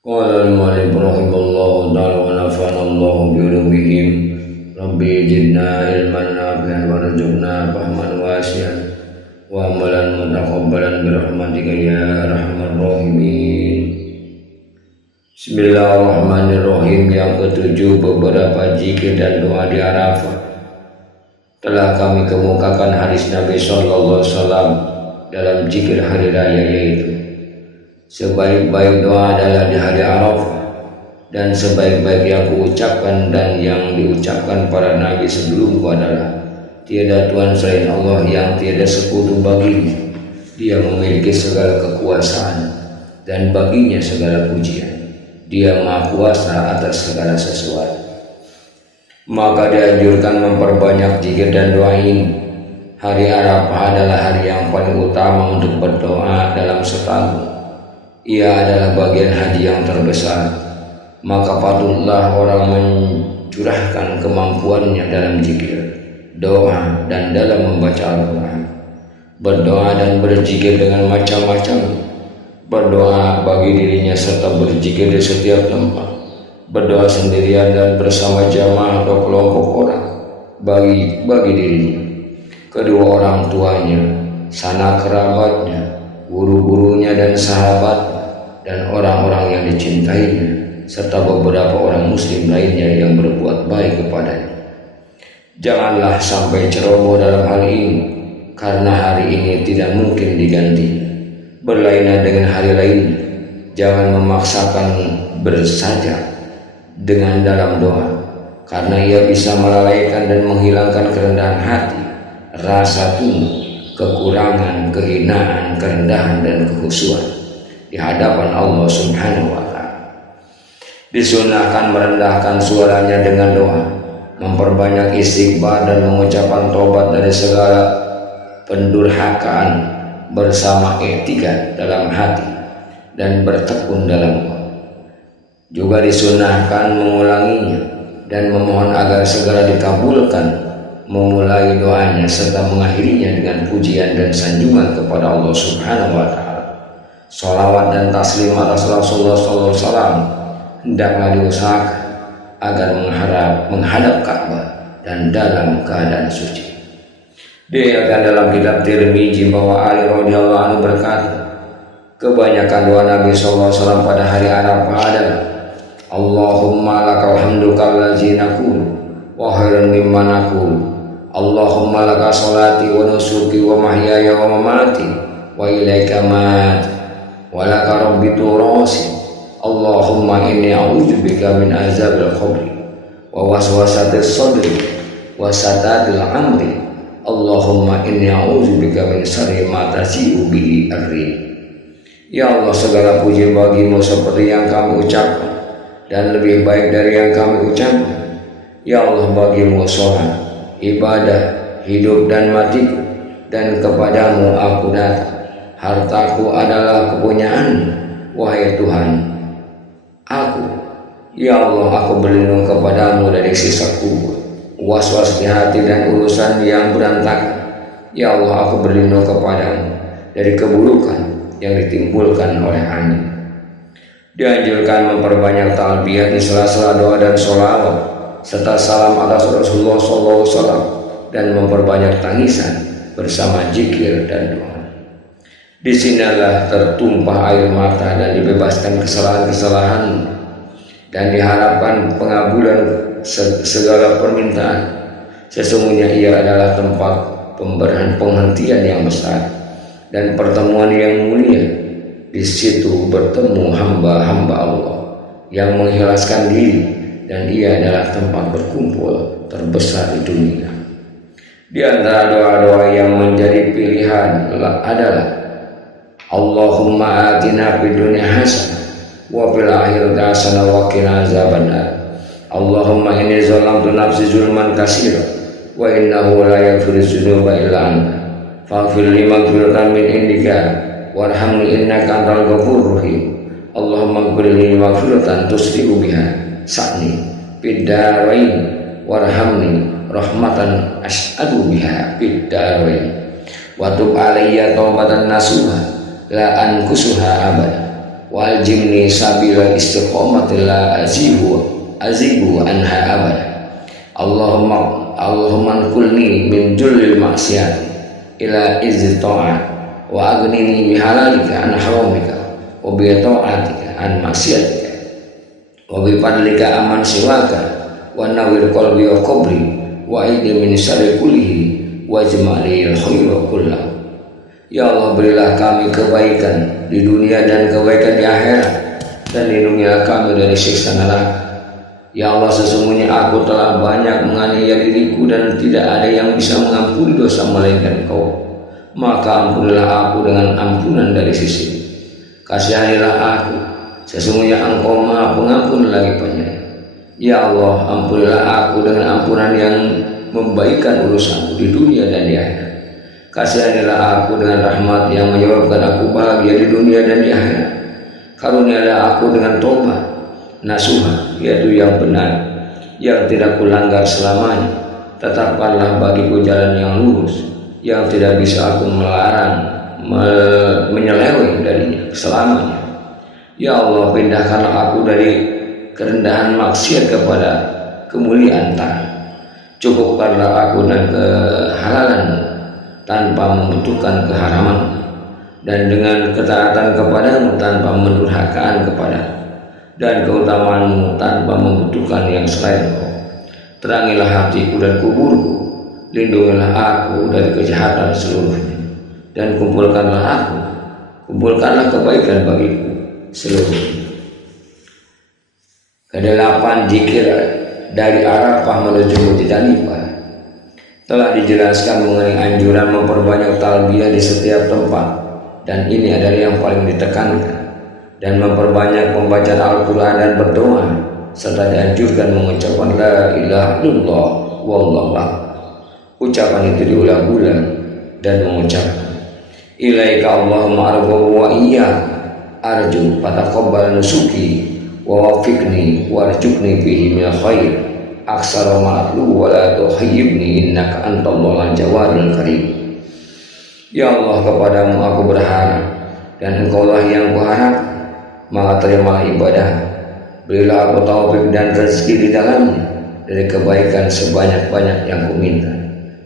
Qala al-mu'allif rahimahullahu ta'ala wa nafa'ana Allahu bi ulumihim. Rabbi zidna ilman nafi'an warzuqna fahman wasi'an wa amalan mutaqabbalan bi rahmatika ya arhamar rahimin. Bismillahirrahmanirrahim. Yang ketujuh, beberapa zikir dan doa di Arafah. Telah kami kemukakan hadis Nabi sallallahu alaihi wasallam dalam zikir hari raya, yaitu sebaik-baik doa adalah di hari Arafah, dan sebaik-baik yang kuucapkan dan yang diucapkan para nabi sebelumku adalah tiada Tuhan selain Allah yang tiada sekutu baginya. Dia memiliki segala kekuasaan dan baginya segala pujian. Dia maha kuasa atas segala sesuatu. Maka dianjurkan memperbanyak zikir dan doa ini. Hari Arafah adalah hari yang paling utama untuk berdoa dalam setahun. Ia adalah bagian haji yang terbesar. Maka patutlah orang mencurahkan kemampuannya dalam zikir, doa, dan dalam membaca Al-Quran. Berdoa dan berzikir dengan macam-macam. Berdoa bagi dirinya serta berzikir di setiap tempat. Berdoa sendirian dan bersama jamaah atau kelompok orang bagi dirinya, kedua orang tuanya, sanak kerabatnya, guru-gurunya dan sahabatnya, dan orang-orang yang dicintainya, serta beberapa orang muslim lainnya yang berbuat baik kepadanya. Janganlah sampai ceroboh dalam hal ini, karena hari ini tidak mungkin diganti. Berlainan dengan hari lainnya, jangan memaksakan bersajak dengan dalam doa, karena ia bisa melalaikan dan menghilangkan kerendahan hati, rasa tinggi, kekurangan, kehinaan, kerendahan, dan kekhusyuan di hadapan Allah Subhanahu wa ta'ala. Disunahkan merendahkan suaranya dengan doa, memperbanyak istighfar dan mengucapkan tobat dari segala pendurhakaan bersama etika dalam hati dan bertekun dalam doa. Juga disunahkan mengulanginya dan memohon agar segera dikabulkan, memulai doanya serta mengakhirinya dengan pujian dan sanjungan kepada Allah Subhanahu wa ta'ala. Sholawat dan taslim atas Rasulullah sallallahu alaihi wasallam hendaklah diusahakan agar menghadap Ka'bah dan dalam keadaan suci. Diriwayatkan dalam kitab Tirmizi bahwa Ali radhiyallahu anhu berkata, kebanyakan doa Nabi sallallahu alaihi wasallam pada hari Arafah adalah Allahumma lakal hamdu kallazi naqulu wa khairan mimma naqulu. Allahumma laka sholati wa nusuki wa mahyaya wa mamati wa ilaika mat wa laka rabbi turasi. Allahumma inni a'udzubika min azabil qabri wa waswasatis sadri wa satatil amri. Allahumma inni a'udzubika min syarri ma tasi'u bihi arri. Ya Allah, segala puji bagimu seperti yang kami ucapkan dan lebih baik dari yang kami ucapkan. Ya Allah, bagimu sholat, ibadah, hidup dan matiku, dan kepadamu aku datang. Hartaku adalah kepunyaanmu, wahai Tuhan. Ya Allah, aku berlindung kepadamu dari siksa kubur, was-was di hati dan urusan yang berantakan. Ya Allah, aku berlindung kepadamu dari keburukan yang ditimbulkan oleh angin. Dianjurkan memperbanyak talbiyah di sela-sela doa dan sholawat serta salam atas Rasulullah SAW, dan memperbanyak tangisan bersama zikir dan doa. Disinilah tertumpah air mata dan dibebaskan kesalahan-kesalahan, dan diharapkan pengabulan segala permintaan. Sesungguhnya ia adalah tempat penghentian yang besar dan pertemuan yang mulia. Di situ bertemu hamba-hamba Allah yang mengikhlaskan diri, dan ia adalah tempat berkumpul terbesar di dunia. Di antara doa-doa yang menjadi pilihan adalah Allahumma atina fid dunya hasanah wa fil akhirati hasanah wa qina azabannar. Allahumma inni zalamtu nafsi zulman katsiran wa innahu la yaghfiru dzunuba illa anta faghfir li maghfiratan min indika warhamni innaka antal ghafurur rahim. Allahumma ighfirli maghfiratan tusri'u biha sa'ni fid darain warhamni rahmatan as'adu biha fid darain wa tub alayya taubatan nasuha la ankusuha abada wal jimni sabila istiqamatil la azibu anha abada. Allahumma kulni min jullil maksiat ila izzi ta'at wa aghnini bihalalika an haramika wa bi ta'atika an maksiatika wa bi fadlika aman siwaka wa nawwir qalbi wa qabri wa aidi min syarri kullihi wa jama'li al-khayra kullahu. Ya Allah, berilah kami kebaikan di dunia dan kebaikan di akhirat, dan lindungilah kami dari siksa neraka. Ya Allah, sesungguhnya aku telah banyak menganiaya diriku dan tidak ada yang bisa mengampuni dosa melainkan Engkau. Maka ampunilah aku dengan ampunan dari sisi. Kasihanilah aku, sesungguhnya Engkau Maha Pengampun lagi Penyayang. Ya Allah, ampunilah aku dengan ampunan yang membaikkan urusanku di dunia dan di akhirat. Kasihanilah aku dengan rahmat yang menyebabkan aku bahagia di dunia dan di akhirat. Karunialah aku dengan tobat nasuha, yaitu yang benar, yang tidak kulanggar selamanya. Tetapkanlah bagiku jalan yang lurus, yang tidak bisa aku menyeleweng darinya selamanya. Ya Allah, pindahkanlah aku dari kerendahan maksiat kepada kemuliaan taat. Cukupkanlah aku dengan kehalalan tanpa membutuhkan keharaman, dan dengan ketaatan kepadamu tanpa mendurhakaan kepadamu, dan keutamaanmu tanpa membutuhkan yang selain Engkau. Terangilah hatiku dan kuburku, lindungilah aku dari kejahatan seluruhnya, dan kumpulkanlah kebaikan bagiku seluruhnya. Kedelapan, zikir dari Arafah menuju Muzdalifah. Telah dijelaskan mengenai anjuran memperbanyak talbiyah di setiap tempat, dan ini adalah yang paling ditekankan, dan memperbanyak pembacaan Al-Quran dan berdoa, serta dianjurkan mengucapkan la ilaha illallah wallahu akbar. Ucapan itu diulang-ulang dan mengucapkan ilaika Allahumma arbu wa iyyak arju fataqabbal nusuki wa wafiqni warzuqni bihi min khair aksara ma'atlu wa la tuhayyibni innaka antallahu jawadul karim. Ya Allah, kepadamu aku berharap, dan Engkaulah yang kuharap, maka terimalah ibadah. Berilah aku taufik dan rezeki di dalamnya, dari kebaikan sebanyak-banyak yang kuminta,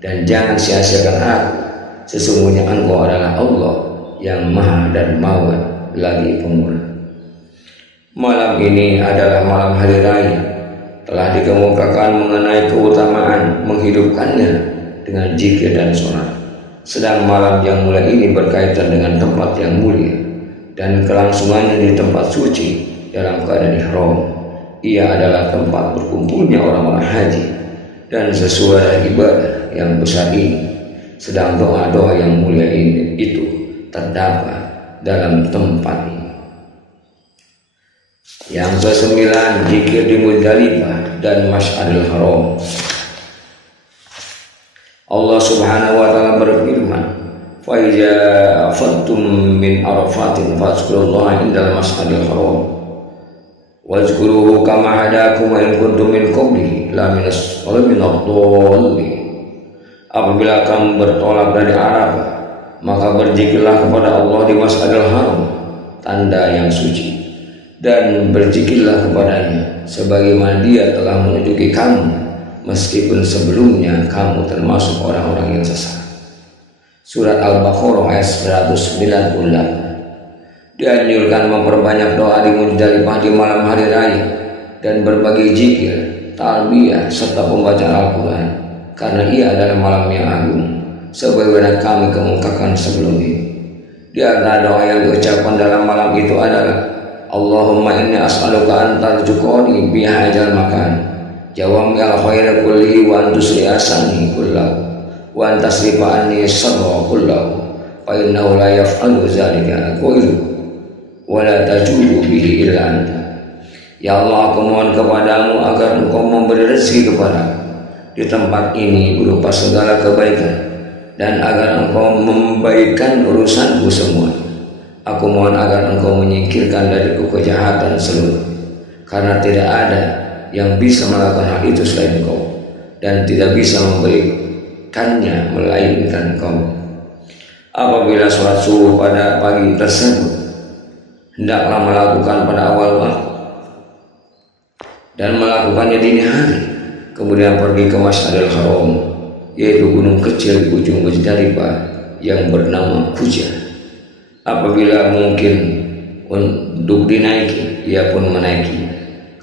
dan jangan sia-siakan aku. Sesungguhnya Engkau adalah Allah yang Maha Dermawan lagi Pemurah. Malam ini adalah malam hari raya. Telah dikemukakan mengenai keutamaan menghidupkannya dengan zikir dan sholat. Sedang malam yang mulia ini berkaitan dengan tempat yang mulia dan kelangsungannya di tempat suci dalam keadaan ihram. Ia adalah tempat berkumpulnya orang-orang haji, dan sesuai ibadah yang besar ini, sedang doa-doa yang mulia ini itu terdapat dalam tempat ini. Yang ke-9, zikir di Muzdalifah dan Masy'aril Haram. Allah Subhanahu wa taala berfirman, "Fa iza afattum min arafatin fazkurullaha indal Masy'aril Haram. Wazkuruhu kama hadakum wa in kuntum min qablihi la minas dhalin." Apabila kamu bertolak dari Arafah, maka berzikirlah kepada Allah di Masy'aril Haram, tanda yang suci, dan berzikirlah kepadanya sebagaimana Dia telah menunjuki kamu, meskipun sebelumnya kamu termasuk orang-orang yang sesat. Surat Al-Baqarah ayat 198. Dianjurkan memperbanyak doa di Muzdalifah di malam hari raya, dan berbagai zikir, talbiyah serta pembacaan Al-Quran, karena ia adalah malam yang agung, sebagaimana kami kemukakan sebelumnya. Di antara doa yang diucapkan dalam malam itu adalah Allahumma inni as'aluka an tarzuqani bi hadzal makan jawami'al khairi kullihi wa an tusri'asani kullahu wa an tasrifa anni sharra kullahu fa innahu la yaf'alu dzalika ghairuka wa la tajudu bihi illa anta. Ya Allah, aku mohon kepadamu agar Engkau memberi rezeki kepadaku di tempat ini berupa segala kebaikan, dan agar Engkau membaikkan urusanku semua. Aku mohon agar Engkau menyingkirkan dariku kejahatan seluruh, karena tidak ada yang bisa melakukan hal itu selain Engkau, dan tidak bisa memberikannya melainkan Engkau. Apabila sholat subuh pada pagi tersebut, hendaklah melakukan pada awal waktu dan melakukannya dini hari, kemudian pergi ke Masjidil Haram, yaitu gunung kecil di ujung Muzdalifah yang bernama Kuja. Apabila mungkin untuk dinaiki, ia pun menaiki.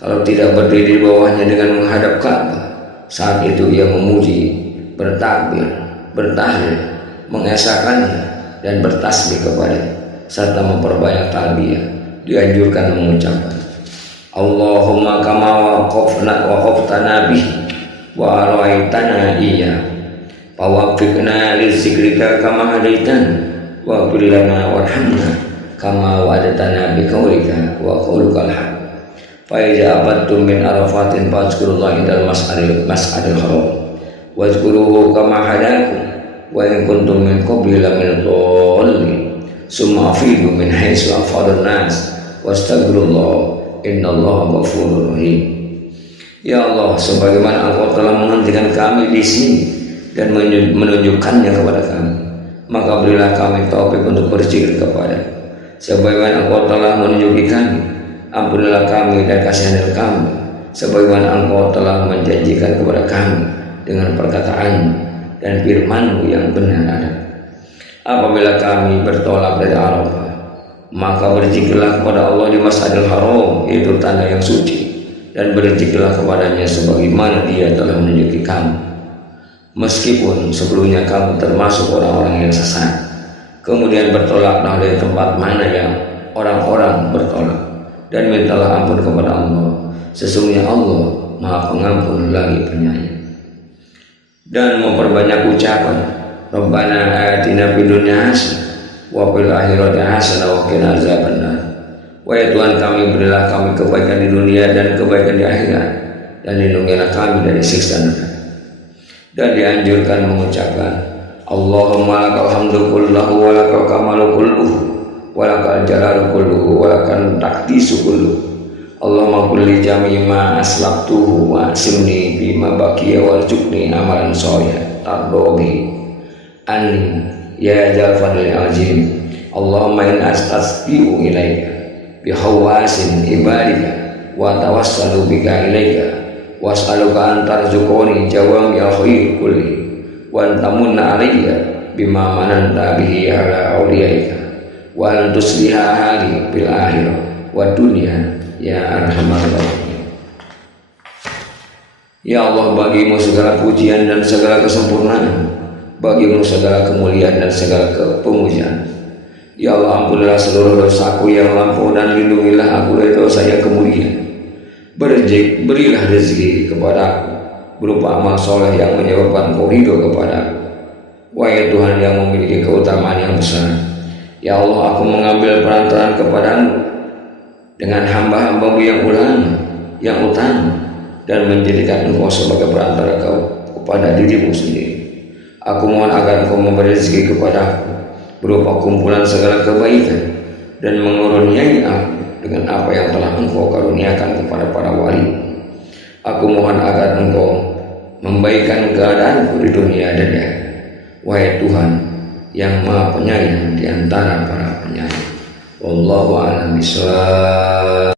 Kalau tidak berdiri di bawahnya dengan menghadap Ka'bah, saat itu ia memuji, bertakbir, bertahlil, mengesahkannya dan bertasbih kepadanya serta memperbanyak talbiyah. Dianjurkan mengucapkan Allahumma kama waqaftana bihi wa araitana iya fawaffiqna lizikrika kama hadaitan wa qulilana warhamna kama wa'adatana biqaulika wa qaulukal haq fa iza abattum min arafatin fazkurullaha indal mas'adil haram wazkuruhu kama hadakum wa in kuntum min qabli lamin dhalin summa afidu min haitsu afadan nas wastaghfirullah innallaha ghafurur rahim. Ya Allah, sebagaimana Engkau telah menghentikan kami di sini dan menunjukkannya kepada kami, maka berilah kami taufik untuk berzikir kepada. Sebagaimana Engkau telah menunjuki kami, ampunilah kami dan kasihanilah kami, sebagaimana Engkau telah menjanjikan kepada kami dengan perkataan dan firman-Mu yang benar ada. Apabila kami bertolak dari Arafah, maka berzikirlah kepada Allah di Masjidil Haram, yaitu tanah yang suci, dan berzikirlah kepadanya sebagaimana Dia telah menunjuki kamu, meskipun sebelumnya kamu termasuk orang-orang yang sesat. Kemudian bertolaklah dari tempat mana yang orang-orang bertolak, dan mintalah ampun kepada Allah, sesungguhnya Allah Maha Pengampun lagi Penyayang. Dan memperbanyak ucapan Rabbana atina fid dunya hasanah wa fil akhirati hasanah wa qina azabannar. Wahai Tuhan kami, berilah kami kebaikan di dunia dan kebaikan di akhirat, dan lindungilah kami dari siksa neraka. Dan dianjurkan mengucapkan Allahumma lakal hamdu kulluhu wa lakal kamalu kulluhu wa lakal jalalu kulluhu wa lakal taqdisu kulluhu. Allahumma kulli jami'i ma aslabtuhu wa asimni bima baqiya warzuqni amalan sholihan tardobi anni ya jal fadlil azim. Allahumma in astasbihu ilaika bihawasin ibadika wa tawassalu bika ilaika was'aluka an tarzuqani jawami al-khair kulli wa antamunna alayya bima mananta bihi ala awliyaika wa an tusliha hali bil akhirah wa dunya ya arhamar rahimin. Ya Allah, bagimu segala pujian dan segala kesempurnaan, bagimu segala kemuliaan dan segala kepemujaan. Ya Allah, ampunilah seluruh dosaku yang lampau dan lindungilah aku dari dosa yang kemudian. Berilah rezeki kepadaku berupa amal soleh yang menyebabkan Kau ridho kepadaku. Wahai Tuhan yang memiliki keutamaan yang besar, ya Allah, aku mengambil perantaraan kepadamu dengan hamba-hambamu yang utama dan menjadikan Engkau sebagai perantara Kau kepada dirimu sendiri. Aku mohon agar Engkau memberi rezeki kepadaku berupa kumpulan segala kebaikan dan mengaruniai aku dengan apa yang telah Engkau karuniakan kepada para wali. Aku mohon agar Engkau membaikkan keadaanku di dunia dan di akhirat. Wahai Tuhan yang Maha Penyayang di antara para penyayang. Wallahu a'lam bishawab.